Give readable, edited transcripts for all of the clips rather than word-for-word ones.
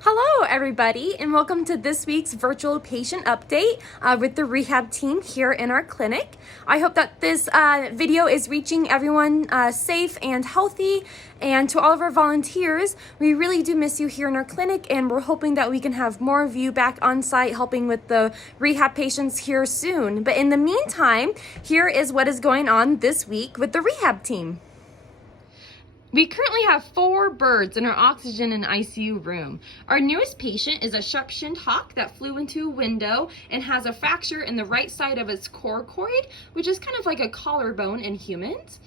Hello, everybody, and welcome to this week's virtual patient update with the rehab team here in our clinic. I hope that this video is reaching everyone safe and healthy. And to all of our volunteers, we really do miss you here in our clinic, and we're hoping that we can have more of you back on site helping with the rehab patients here soon. But in the meantime, here is what is going on this week with the rehab team. We currently have 4 birds in our oxygen and ICU room. Our newest patient is a sharp-shinned hawk that flew into a window and has a fracture in the right side of its coracoid, which is kind of like a collarbone in humans.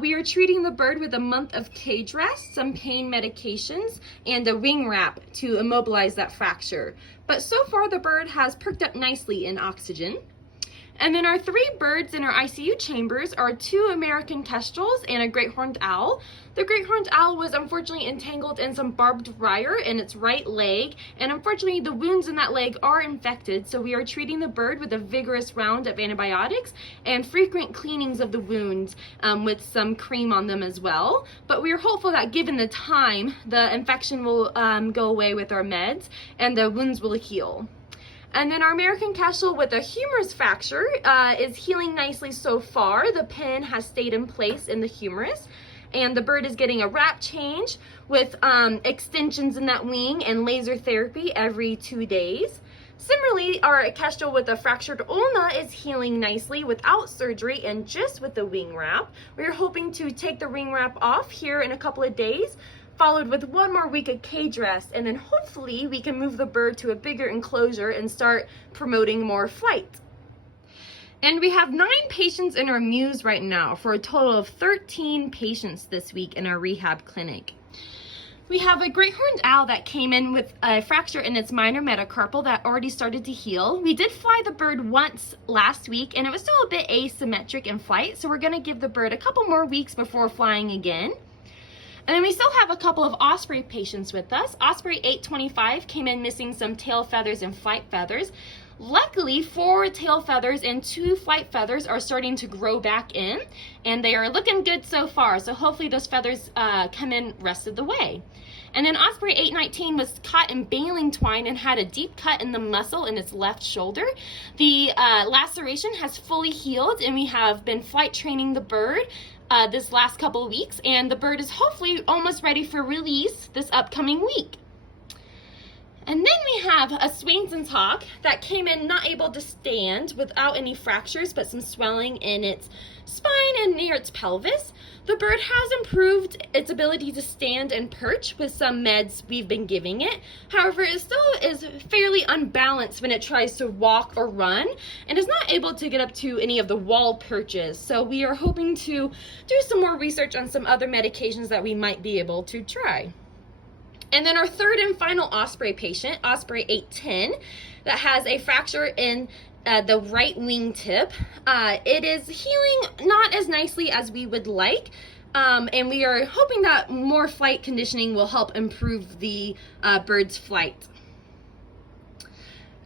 We are treating the bird with a month of cage rest, some pain medications, and a wing wrap to immobilize that fracture. But so far the bird has perked up nicely in oxygen. And then our 3 birds in our ICU chambers are 2 American kestrels and a great horned owl. The great horned owl was unfortunately entangled in some barbed wire in its right leg, and unfortunately the wounds in that leg are infected, so we are treating the bird with a vigorous round of antibiotics and frequent cleanings of the wounds with some cream on them as well. But we are hopeful that given the time, the infection will go away with our meds and the wounds will heal. And then our American kestrel with a humerus fracture is healing nicely so far. The pin has stayed in place in the humerus, and the bird is getting a wrap change with extensions in that wing and laser therapy every 2 days. Similarly, our kestrel with a fractured ulna is healing nicely without surgery and just with the wing wrap. We're hoping to take the wing wrap off here in a couple of days, followed with 1 more week of cage rest, and then hopefully we can move the bird to a bigger enclosure and start promoting more flight. And we have 9 patients in our mews right now for a total of 13 patients this week in our rehab clinic. We have a great horned owl that came in with a fracture in its minor metacarpal that already started to heal. We did fly the bird once last week, and it was still a bit asymmetric in flight, so we're going to give the bird a couple more weeks before flying again. And then we still have a couple of osprey patients with us. Osprey 825 came in missing some tail feathers and flight feathers. Luckily, 4 tail feathers and 2 flight feathers are starting to grow back in, and they are looking good so far. So hopefully those feathers come in rest of the way. And then Osprey 819 was caught in baling twine and had a deep cut in the muscle in its left shoulder. The laceration has fully healed, and we have been flight training the bird this last couple of weeks, and the bird is hopefully almost ready for release this upcoming week. And then we have a Swainson's hawk that came in not able to stand without any fractures, but some swelling in its spine and near its pelvis. The bird has improved its ability to stand and perch with some meds we've been giving it. However, it still is fairly unbalanced when it tries to walk or run, and is not able to get up to any of the wall perches. So we are hoping to do some more research on some other medications that we might be able to try. And then our 3rd and final osprey patient, Osprey 810, that has a fracture in the right wingtip. It is healing not as nicely as we would like, and we are hoping that more flight conditioning will help improve the bird's flight.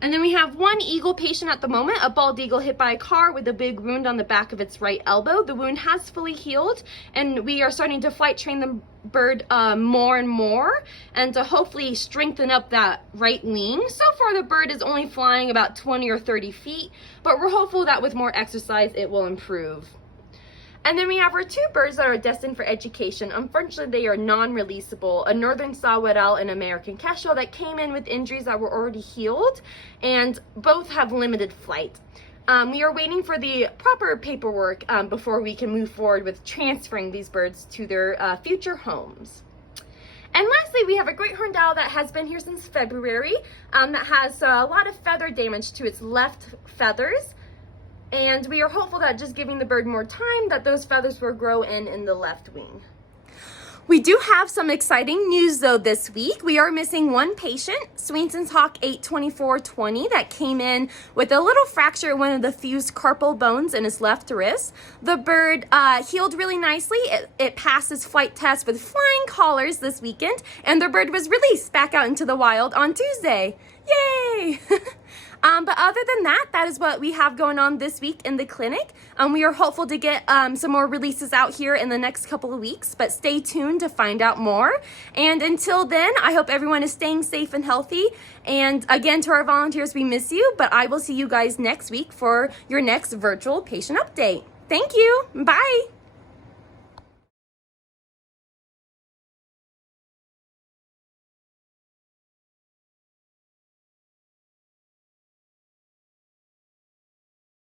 And then we have 1 eagle patient at the moment, a bald eagle hit by a car with a big wound on the back of its right elbow. The wound has fully healed, and we are starting to flight train the bird more and more, and to hopefully strengthen up that right wing. So far the bird is only flying about 20 or 30 feet, but we're hopeful that with more exercise it will improve. And then we have our 2 birds that are destined for education. Unfortunately, they are non-releasable, a northern saw-whet owl and American kestrel that came in with injuries that were already healed, and both have limited flight. We are waiting for the proper paperwork before we can move forward with transferring these birds to their future homes. And lastly, we have a great horned owl that has been here since February that has a lot of feather damage to its left feathers. And we are hopeful that just giving the bird more time, that those feathers will grow in the left wing. We do have some exciting news though this week. We are missing 1 patient, Swainson's hawk 82420, that came in with a little fracture in one of the fused carpal bones in his left wrist. The bird healed really nicely. It passed its flight test with flying colors this weekend, and the bird was released back out into the wild on Tuesday. Yay! Yay! But other than that, that is what we have going on this week in the clinic. We are hopeful to get some more releases out here in the next couple of weeks, but stay tuned to find out more. And until then, I hope everyone is staying safe and healthy. And again, to our volunteers, we miss you, but I will see you guys next week for your next virtual patient update. Thank you. Bye.